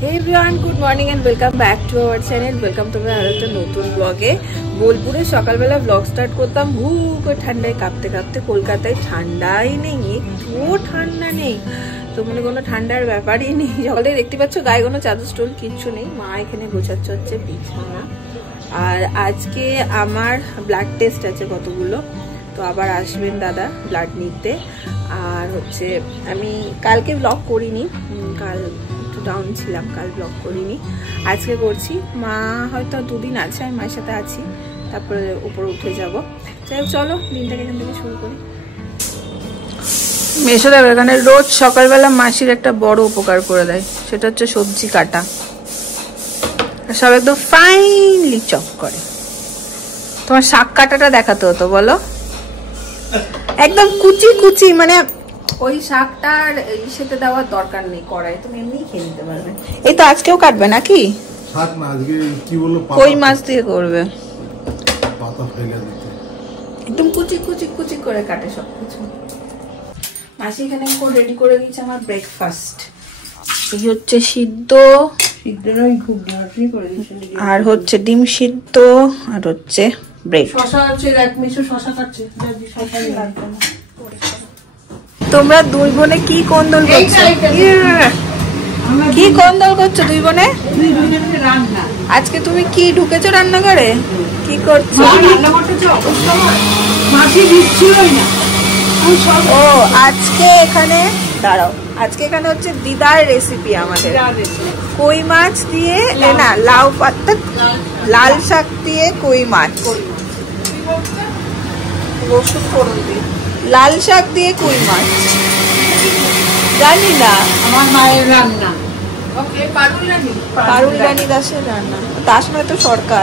Hey everyone, good morning and welcome back to our channel. Welcome to our নতুন ব্লগে। বোলপুরে সকালবেলা blog start করতাম হু করে ঠান্ডায় কাঁপতে কাঁপতে। কলকাতায় ঠান্ডাই নেই, একটুও ঠান্ডা নেই, তো মনে কোনো ঠান্ডার ব্যাপারই নেই। সকালে দেখতে পাচ্ছ গায়ে কোনো চাদর স্টোল কিচ্ছু নেই, মা এখানে গোছাচ্ছে হচ্ছে বিছানা। আর আজকে আমার ব্লাড টেস্ট আছে কতগুলো, তো আবার আসবেন দাদা ব্লাড নিতে। আর হচ্ছে আমি কালকে ব্লগ করিনি, কাল ডাউন ছিলাম, কাল ব্লগ করিনি, আজকে করছি। মা হয়তো দুদিন আছে, আমি মায়ের সাথে আছি, তারপরে উপরে উঠে যাব। চলো দিনটাকে এখান থেকে শুরু করি। মেশো দেখো এখানে রোজ সকালবেলা মাসির একটা বড় উপকার করে দেয়, সেটা হচ্ছে সবজি কাটা, সব একদম ফাইনলি চপ করে। তোমার শাক কাটাটা দেখাতে হতো বলো, একদম কুচি কুচি, মানে ওই শাকটার ইসেতে দেওয়ার দরকার নেই, কড়াই তুমি এমনি খেয়ে নিতে পারবে। এই তো আজকেও কাটবে নাকি? শাক না, আজকে কি বললো কই মাছ দিয়ে করবে, পাতা ফেলে দিতে, একদম কুচি কুচি কুচি করে কাটে সবকিছু। মাসি এখানে রেডি করে দিয়েছে আমার ব্রেকফাস্ট। এই হচ্ছে সিদ্ধ, আর হচ্ছে ডিম সিদ্ধ, আর হচ্ছে ব্রেড। শসা আছে, এক মিশু শসা কাটছে, শসা লাগবে না। তোমরা দুই বোনে কি কোন্দল করছো? কি কোন্দল করছো দুই বোনে? আজকে তুমি কি ঢুকেছো রান্নাঘরে? কি করছো? ও আজকে এখানে দাঁড়াও, আজকে এখানে হচ্ছে দিদার রেসিপি আমাদের। কই মাছ দিয়ে না, লাউ পাতা, লাল শাক দিয়ে কই মাছ, রসুন ফোড়ন দিয়ে লাল শাক দিয়ে কই মাছ। জানি না, আমার মায়ের রান্না, পারুল রানী দাসের রান্না। দাস নয় তো সরকার।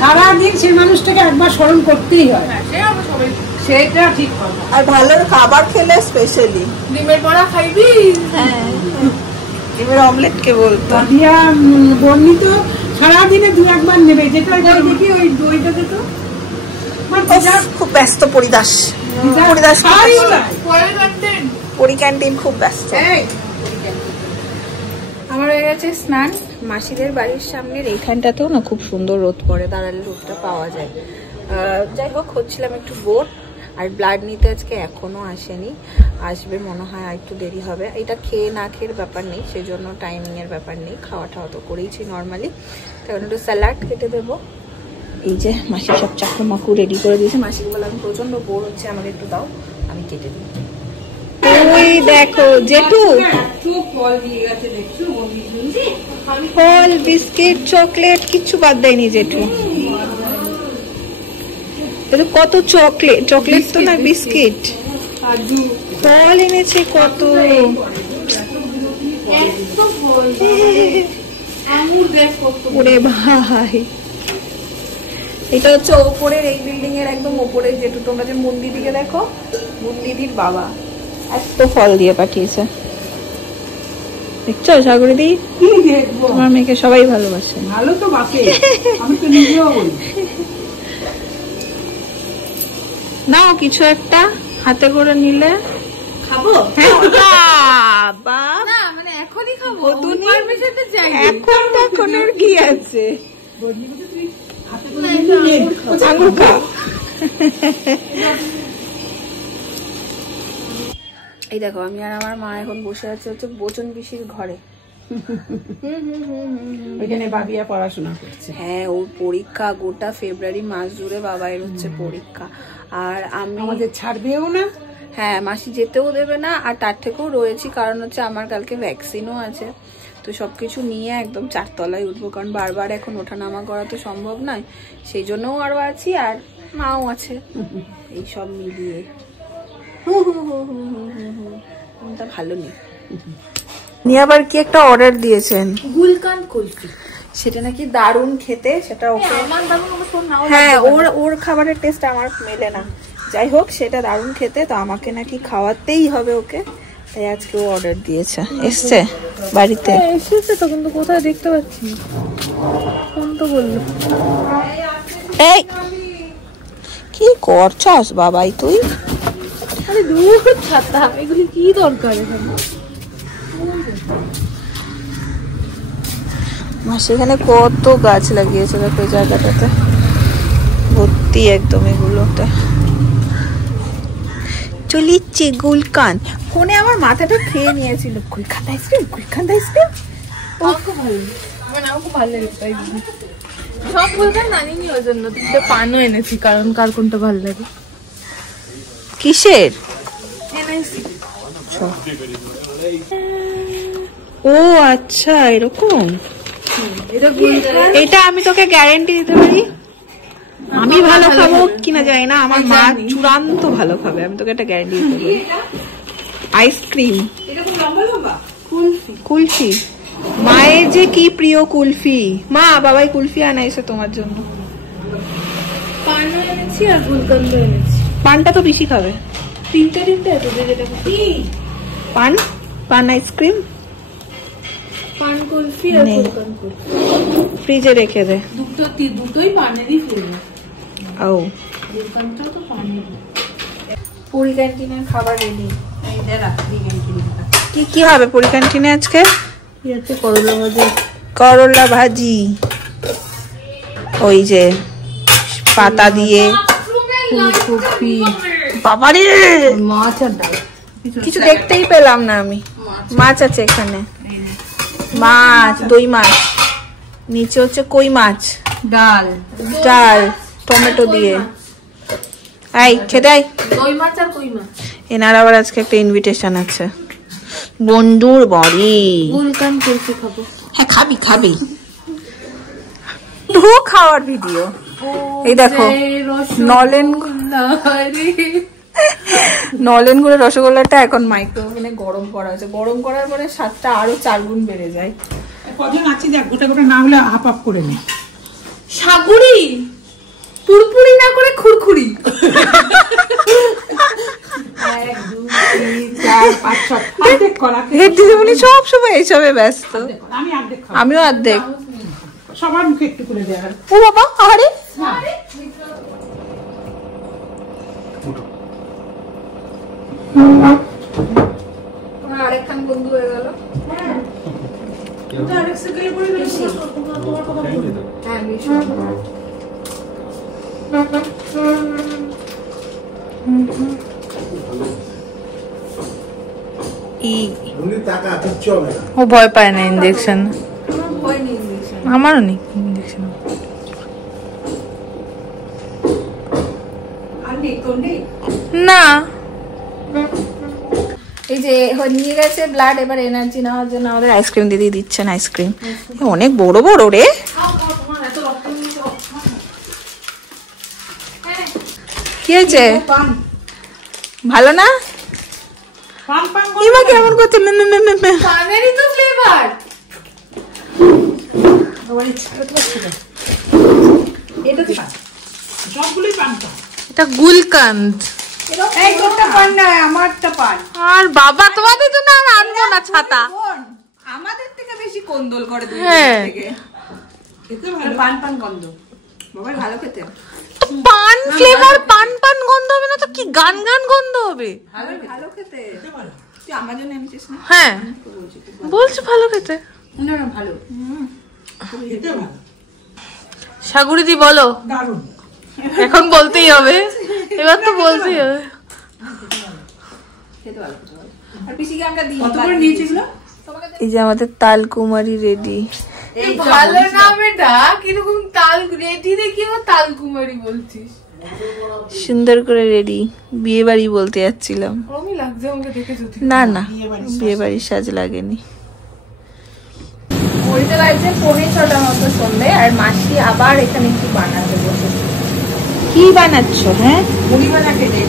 সারাদিন সেই মানুষটাকে একবার স্মরণ করতেই হয়, সেটা ঠিক কথা। আর ভালো খাবার খেলে স্পেশালি ডিমের বড়া খাইবি? হ্যাঁ, ডিমের অমলেট কে বলতো বর্ণিত, সারাদিনে দু একবার নেবে, যেটা দেখি ওই দইটা যেত। খুব ব্যস্ত পরিদাস, পরি ক্যান্টিন খুব ব্যস্ত। আমার হয়ে গেছে স্নান। মাসিদের বাড়ির সামনের এইখানটাতেও না খুব সুন্দর রোদ পড়ে, দাঁড়ালে রোদটা পাওয়া যায়। যাই হোক, হচ্ছিলাম একটু বোর। আর ব্লাড নিতে আজকে এখনো আসেনি, আসবে মনে হয়, আর একটু দেরি হবে। এটা খেয়ে না খেয়ে ব্যাপার নেই, সেই জন্য টাইমিং এর ব্যাপার নেই, খাওয়া টাওয়া তো করেইছি নর্মালি। তখন একটু স্যালাড কেটে দেবো। এই যে মাসি সব চাকু মাকু রেডি করে দিয়েছে। মাসিকে বলে আমি প্রচন্ড বোর হচ্ছে, আমাকে একটু দাও, আমি কেটে দিই। ওই দেখো জেঠু ফল, বিস্কিট, চকলেট কিচ্ছু বাদ দেয়নি জেঠু। কত চকলেট, চকলেট তো না, বিস্কিট, ফল এনেছে কত। ওরে ভাই, এটা হচ্ছে ওপরের, এই বিল্ডিং এর একদম ওপরে, যেটু তোমরা যে মন্দির দিকে দেখো, মন্দির বাবা এত ফল দিয়ে পাঠিয়েছে, দেখছো সাগরে দি। তোমার মেয়েকে সবাই ভালোবাসে, ভালো তো বাসে, আমি তো নিজেও বলি। নাও কিছু একটা হাতে করে নিলে খাবো। বাবা না, মানে এখনই খাবো, এখন এর কি আছে? এই দেখো আমি আর আমার মা এখন বসে আছে হচ্ছে বচন পিসির ঘরে। ওইখানে বাবিয়া পড়াশোনা করছে। হ্যাঁ, ওর পরীক্ষা, গোটা ফেব্রুয়ারি মাস জুড়ে বাবাইয়ের হচ্ছে পরীক্ষা। আর আমি, আমাদের ছাড়বেও না। হ্যাঁ, মাসি যেতেও দেবে না, আর তার থেকেও রয়েছি, কারণ হচ্ছে আমার কালকে ভ্যাকসিনও আছে। তো সবকিছু নিয়ে একদম চারতলায় উঠবো, কারণ বারবার এখন ওঠানামা করা তো সম্ভব নয়, সেই জন্যও আরো আছি, আর মাও আছে, এই সব মিলিয়ে ভালো নেই। উনি আবার কি একটা অর্ডার দিয়েছেন, গুলকান কুলফি, সেটা নাকি দারুণ খেতে, সেটা ওকে, হ্যাঁ ওর খাবারের টেস্ট আমার মেলে না। যাই হোক, সেটা দারুণ খেতে, তো আমাকে নাকি খাওয়াতেই হবে ওকে, তাই আজকে ও অর্ডার দিয়েছে। এসছে বাড়িতে, এসেছে তো, কিন্তু কোথায় দেখতে পাচ্ছি, ফোন তো বললো। এই কি করছস বাবাই তুই? আরে দূর ছাতা, এগুলি কি দরকার এখানে? মা সেখানে কত গাছ লাগিয়েছে দেখো, জায়গাটাতে ভর্তি একদম এগুলোতে। চলিচ্ছে গুলকান। ফোনে আমার মাথাটা খেয়ে নিয়েছিল। গুলকান আইসক্রিম, গুলকান আইসক্রিম আমাকে ভালো লাগে। সব গুলকান আনিনি ওই জন্য, তিনটে পানও এনেছি, কারণ কার কোনটা ভালো লাগে। কিসের? ও আচ্ছা, এরকম। এটা আমি তোকে গ্যারান্টি দিতে পারি, আমি ভালো খাবো কিনা জানি না, আমার মা চূড়ান্ত ভালো খাবে, আমি তোকে একটা গ্যারান্টি দিতে পারি। আইসক্রিম, কুলফি, মায়ের যে কি প্রিয় কুলফি। মা বাবাই কুলফি আনাইছে তোমার জন্য। পানও এনেছি আর গুলকান এনেছি। পানটা তো বেশি খাবে। তিনটে পান, পান আইসক্রিম, পান কুলফি আর গুলকান কুলফি ফ্রিজে রেখে দে। দুটোই পানেরই ফ্লেভার। ও, গুলকানটাও তো পানেরই। পুরি ক্যান্টিনের খাবার রেডি। কি কি হবে পুরি ক্যান্টিনে আজকে? করলা ভাজি, করলা ভাজি, ওই যে পাতা দিয়ে ফুলকপি, বাবারে মাছ আর ডাল। কিছু দেখতেই পেলাম না আমি। মাছ আছে এখানে, মাছ, দই মাছ, নিচে হচ্ছে কই মাছ, ডাল, ডাল টমেটো দিয়ে। এই খেতে আয়। দই মাছ আর কই মাছ। এনার আবার আজকে একটা ইনভিটেশন আছে বন্ধুর বাড়ি। গুলকান কুলফি খাবো। হ্যাঁ খাবি খাবি, খাওয়ার ভিডিও। এই দেখো নলেনগুড়ের রসগোল্লাটা এখন মাইক্রোওভেনে গরম করা হয়েছে। গরম করার পরে স্বাদটা আরো 4 গুণ বেড়ে যায়। কজন আছি দেখ, গোটা গোটা না হলে হাফ হাফ করে নে। সাগুরি পুরপুরি না করে খুরখুরি। 1 2 3 4 5 6 অর্ধেক করা। হেড দিদিমণি সব সময় এইসবে ব্যস্ত। আমি অর্ধেক খাবো। আমিও অর্ধেক। সবার মুখে একটু করে দেয়া। ও বাবা, আরে আরেকখান বন্ধু হয়ে গেল। আরেক সেকেন্ডে করে বেশি। হ্যাঁ ভীষণ। ও ভয় পায় না ইনজেকশন। আমারও নেই ইনজেকশন। না, এই যে নিয়ে গেছে ব্লাড, এবার এনার্জি নেওয়ার জন্য আমাদের আইসক্রিম দিদি দিচ্ছেন। আইসক্রিম অনেক বড় বড় রে। কি হয়েছে, ভালো না? ইমা কেমন করছে? পানেরই তো ফ্লেভার। সবগুলোই পান। এটা গুলকান্দ। এই গোটা পান না, আমারটা পান। আর বাবা তোমাদের জন্য আর আনবো না ছাতা। আমাদের থেকে বেশি কোন্দল করে দুই হ্যাঁ। থেকে। খেতে ভালো। পান পান গন্ধ, বাবার ভালো খেতে। পান ফ্লেভার, পান পান গন্ধ হবে না তো কি গান গান গন্ধ হবে? ভালো খেতে। তুই আমার জন্য এনেছিস না? হ্যাঁ বলছি ভালো খেতে। না না ভালো, খেতে ভালো। সাগুরি দি বলো। দারুণ। এখন বলতেই হবে, এবার তো বলতেই হবে। খেতে ভালো। আর পিসিকে আমরা দিই। কত করে নিয়েছিল? এই যে আমাদের তালকুমারি রেডি। ভালো নামে ডাক, এরকম তাল রেডি দেখি তালকুমারি বলছিস। সুন্দর করে রেডি, বিয়ে বাড়ি বলতে যাচ্ছিলাম। আমি লাগছে আমাকে দেখে যদি। না না, বিয়ে বাড়ির সাজ লাগেনি। ঘড়িতে বাজছে 6:45 মতো সন্ধ্যে, আর মাসি আবার এখানে কি বানাতে বসেছে। কি বানাচ্ছ? হ্যাঁ, মুড়ি ভাজা খেতে।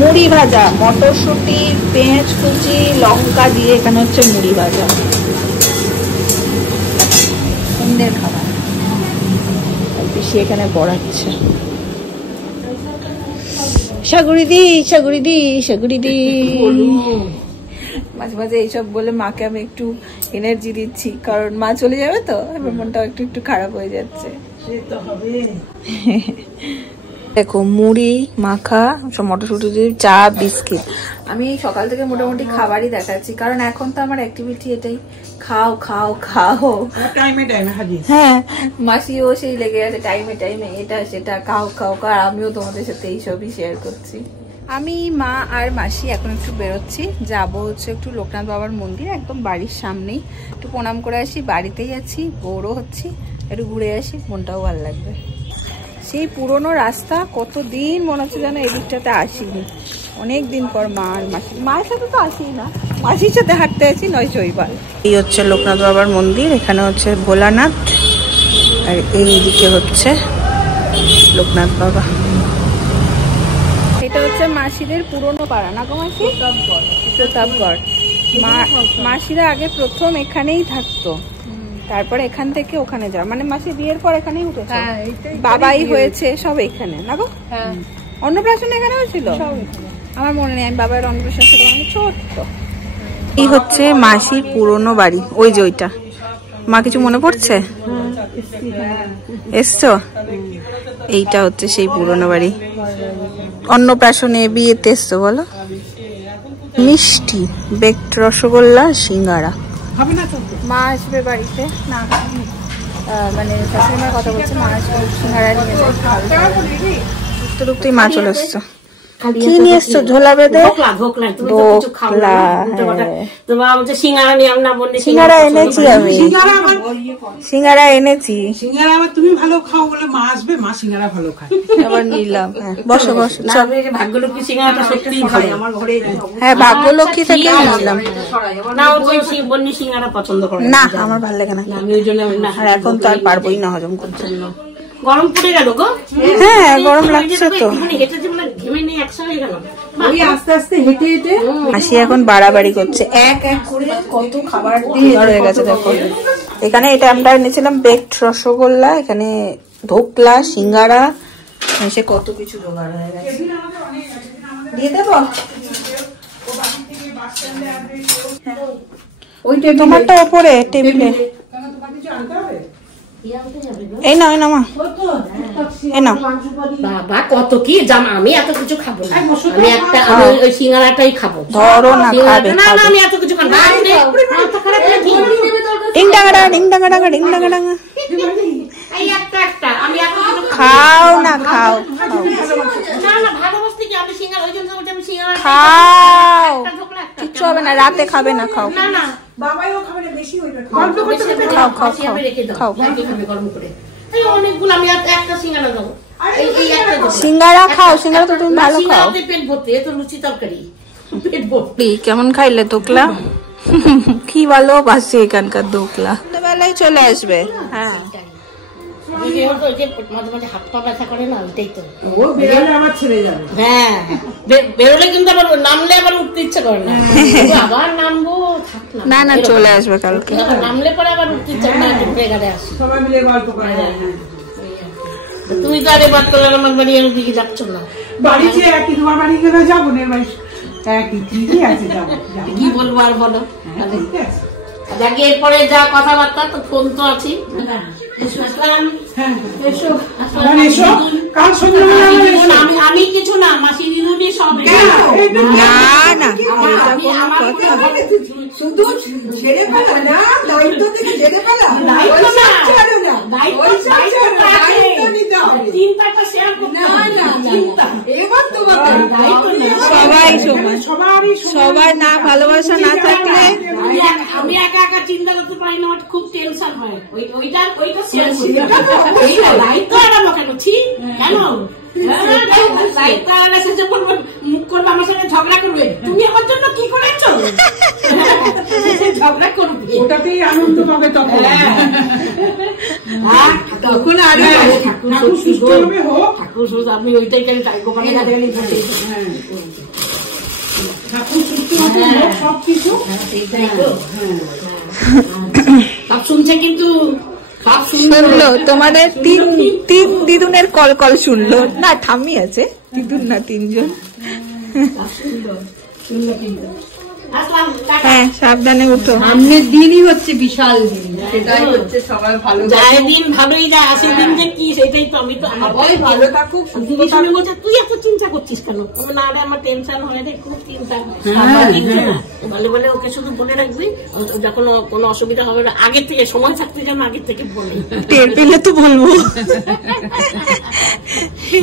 মুড়ি ভাজা, মটরশুঁটি, পেঁয়াজ কুচি, লঙ্কা দিয়ে এখানে হচ্ছে মুড়ি ভাজা। সন্ধ্যের খাবার পিসি এখানে পড়াচ্ছে। সাগুরিদি সাগুরিদি সাগুরিদি, মাঝে মাঝে এইসব বলে মাকে আমি একটু এনার্জি দিচ্ছি, কারণ মা চলে যাবে তো, এবার মনটাও একটু একটু খারাপ হয়ে যাচ্ছে। দেখো মুড়ি মাখা, সব মটরশুঁটি দিয়ে চা বিস্কিট। আমি সকাল থেকে মোটামুটি খাবারই দেখাচ্ছি, কারণ এখন তো আমার অ্যাক্টিভিটি এটাই, খাও খাও খাও টাইমে টাইমে হাজির। হ্যাঁ, মাসিও সেই লেগে আছে টাইমে টাইমে এটা সেটা খাও খাও খাও। আর আমিও তোমাদের সাথে এইসবই শেয়ার করছি। আমি মা আর মাসি এখন একটু বেরোচ্ছি, যাবো হচ্ছে একটু লোকনাথ বাবার মন্দির, একদম বাড়ির সামনেই, একটু প্রণাম করে আসি। বাড়িতেই আছি, বোরও হচ্ছি, একটু ঘুরে আসি, মনটাও ভালো লাগবে। সেই পুরনো রাস্তা, কতদিন মনে হচ্ছে যেন এই দিকটাতে আসিনি, অনেক দিন পর মা আর মাসি, মায়ের সাথে তো আসি না, মাসির সাথে হাঁটতে আছি নয় জয়বাল। এই হচ্ছে লোকনাথ বাবার মন্দির, এখানে হচ্ছে ভোলানাথ, আর এইদিকে হচ্ছে লোকনাথ বাবা। এটা হচ্ছে মাসিদের পুরনো পাড়া না গো মাসি? প্রতাপগড়। মাসিরা আগে প্রথম এখানেই থাকতো, তারপর এখান থেকে ওখানে যাওয়া, মানে মাসি বিয়ের পর এখানেই উঠেছে, বাবাই হয়েছে সব এখানে না গো? অন্নপ্রাশন এখানে হয়েছিল আমার মনে নেই, আমি বাবার অন্নপ্রাশন থেকে মানে ছোট্ট। এই হচ্ছে মাসির পুরনো বাড়ি, ওই যে ওইটা। মা কিছু মনে পড়ছে? এসছো? এইটা হচ্ছে সেই পুরনো বাড়ি। অন্নপ্রাশনে বিয়েতে এসছো বলো? মিষ্টি, বেকড রসগোল্লা, সিঙ্গারা। মা আসবে বাড়িতে, না মানে শাশুড়িমার কথা বলছে, মা আসবে, সিঙ্গারা নিয়ে যাই। ঢুকতেই মা চলে এসছো। কি নিয়ে এসছো? ঝোলা বেঁধে? সিঙ্গারা এনেছি আমি, সিঙ্গারা এনেছি। সিঙ্গারা আবার তুমি ভালো খাও বলে মা আসবে, মা সিঙ্গারা ভালো খায়, আবার নিলাম। বসো বসো। ভাগ্যলক্ষ্মী সিঙ্গারাটা সত্যি ভালো আমার ঘরে। হ্যাঁ, ভাগ্যলক্ষ্মী থেকে নিলাম। সিঙ্গারা পছন্দ করে না, আমার ভালো লাগে না, আমি ওই জন্য। আর এখন তো আর পারবোই না হজম করতে। গরম পড়ে গেল গো? হ্যাঁ, গরম লাগছে তো। আস্তে আস্তে হেঁটে হেঁটে মাসি এখন বাড়াবাড়ি করছে, এক এক করে কত খাবার দিয়ে হয়ে গেছে দেখো। এখানে এটা আমরা এনেছিলাম বেকড রসগোল্লা, এখানে ধোকলা, সিঙ্গারা, সে কত কিছু জোগাড় হয়ে গেছে। দিয়ে দেবো তোমারটা ওপরে টেবিলে। এই নাও, এই নাও মা, এই নাও। বাবা কত কি জামা, আমি এত কিছু খাবো না, আমি একটা ওই সিঙ্গারাটাই খাবো। ধরো না, খাবে না না, আমি এত কিছু খাবো না। ডিং ডাঙা ডিং ডাঙা ডাঙা ডিং ডাঙা ডাঙা। এই একটা একটা আমি এত কিছু খাও না, খাও না না, ভালোবাসতে কি আমি সিঙ্গারা, ওই জন্য আমি সিঙ্গারা খাও, কিচ্ছু হবে না, রাতে খাবে না, খাও। না না, বাবাইও খাবে না, বেশি হয়ে যাবে। খাও খাও খাও খাও। গরম করে এই অনেকগুলো, আমি একটা সিঙ্গারা দেবো। এই একটা সিঙ্গারা খাও, সিঙ্গারা তো তুমি ভালো খাও। পেট ভর্তি, এ তো লুচি তরকারি পেট ভর্তি। কেমন খাইলে দোকলা? কি ভালোবাসে এখানকার দোকলা। বেলায় চলে আসবে। হ্যাঁ, মাঝে মাঝে হাত পা ব্যথা করে না, ওইটাই তো। ও বেরোলে আমার ছেড়ে যাবে। হ্যাঁ, বেরোলে কিন্তু আবার নামলে আবার উঠতে ইচ্ছে করে না, আবার নামবো, থাক না না, চলে আসবে কালকে। নামলে পরে আবার উঠতে ইচ্ছে করে না, ঘাটে আসি সবাই মিলে গল্প করে। তুমি তো আরে বাচ্চারা আমার বাড়ি দিকে যাচ্ছ না। বাড়ি যে একই, তোমার বাড়ি গেলে যাবো না, বাড়ি একই, ঠিকই আছে, যাবো। কি বলবো আর বলো, ঠিক আছে। যাকে এরপরে যা কথাবার্তা, তো ফোন তো আছি। আমি কিছু না, মাসি দিদুনি সব। না না, শুধু ছেড়ে ফেলা না, দায়িত্ব থেকে ছেড়ে ফেলা, সবাই না ভালোবাসা না থাকলে আমি একা একা চিন্তা করতে পারি না, আমার খুব টেনশন হয়। ওইটা দায়িত্ব এড়ানো কেন? কেন মুখ করবে, আমার সাথে ঝগড়া করবে, তুমি আমার জন্য কি করেছো? ঝগড়া করবে, ওটাতেই আনন্দ পাবে তখন। তখন আর ঠাকুর সুস্থ হবে, হোক ঠাকুর সুস্থ, আপনি ওইটাই কেন গোপালে ঠাকুর সুস্থ হবে, সবকিছু সব শুনছে, কিন্তু শুনলো তোমাদের তিন দিদুনের কল শুনলো না, ঠাম্মি আছে, দিদুন না, তিনজন। আসলাম, টাটা। হ্যাঁ সাবধানে উঠো। সামনের দিনই হচ্ছে বিশাল দিন, সেটাই হচ্ছে সবার ভালো। যায় দিন ভালোই যায়, আসে দিন যে কি সেটাই তো আমি তো আমার সবাই ভালো থাকুক, সুস্থ দিদি শুনে থাকুক। বলছে তুই এত চিন্তা করছিস কেন? আমি, না রে আমার টেনশন হয় রে, খুব চিন্তা। হ্যাঁ, আমার দিচ্ছে হ্যাঁ। না। বলে বলে ওকে শুধু বলে রাখবি, যখন কোনো অসুবিধা হবে না আগে থেকে, সময় থাকতে যেন আগে থেকে বলে। টের পেলে তো বলবো।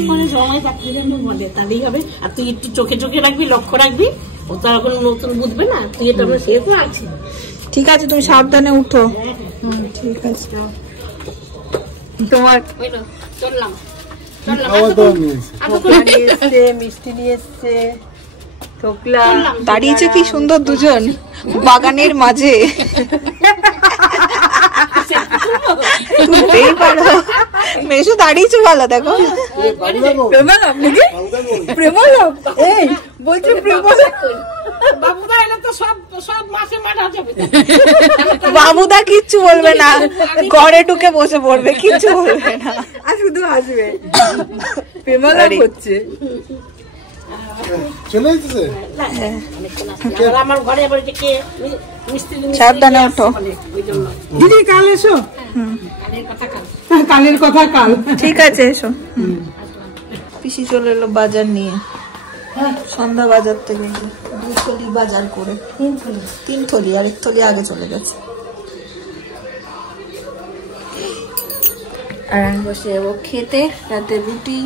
মানে সময় থাকতে যেন বলে, তাহলেই হবে। আর তুই একটু চোখে চোখে রাখবি, লক্ষ্য রাখবি। ও তো এখন নতুন বুঝবে না, তুই এটা আমরা সে তো আছি। ঠিক আছে তুমি সাবধানে উঠো। ঠিক আছে তোমার চললাম। মিষ্টি নিয়ে এসছে, ঠোকলা দাঁড়িয়েছে কি সুন্দর দুজন বাগানের মাঝে। তুলতেই পারো, মেশো দাঁড়িয়েছে ভালো। দেখো প্রেমাল, আপনি কি প্রেমাল? এই বলছি প্রেমাল। বাবুদা এলে তো সব মাসে মারা যাবে। বাবুদা কিচ্ছু বলবে না, ঘরে ঢুকে বসে পড়বে, কিচ্ছু বলবে না। আর শুধু আসবে প্রেমাল হচ্ছে। চলে যেতেছে। আর আমার ঘরে আবার যে কে মিস্ত্রি সাবধানে ওঠো। দিদি কাল এসো, কালের কথা কাল। কালের কথা কাল। ঠিক আছে এসো। পিসি চলে এলো বাজার নিয়ে, সন্ধ্যা বাজার থেকে 2 থলি বাজার করে, 3 থলি, আর 1 থলি আগে চলে গেছে। আর আমি বসে যাবো খেতে, রাতে রুটি,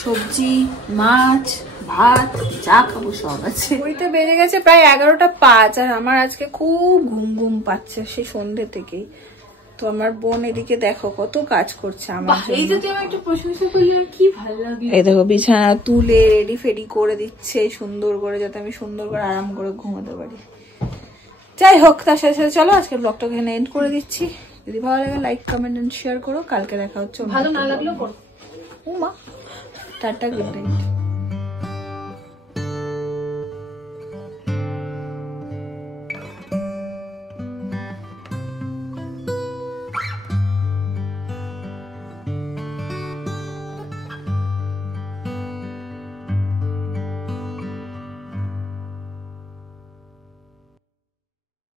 সবজি, মাছ, ভাত, যা খাবো সব আছে। ওইটা বেজে গেছে প্রায় 11টা 5, আর আমার আজকে খুব ঘুম ঘুম পাচ্ছে সেই সন্ধ্যে থেকেই। তো আমার বোন এদিকে দেখো কত কাজ করছে আমার জন্য। এই যদি আমি একটু প্রশংসা করলে আমার কি ভালো লাগে। এই দেখো বিছানা তুলে রেডি ফেডি করে দিচ্ছে সুন্দর করে, যাতে আমি সুন্দর করে আরাম করে ঘুমাতে পারি। যাই হোক, তার সাথে সাথে চলো আজকে ব্লগটাকে এখানে এন্ড করে দিচ্ছি। যদি ভালো লাগে লাইক কমেন্ট এন্ড শেয়ার করো। কালকে দেখা হচ্ছে। ভালো না লাগলেও করো। ও মা, টাটা, গুড নাইট।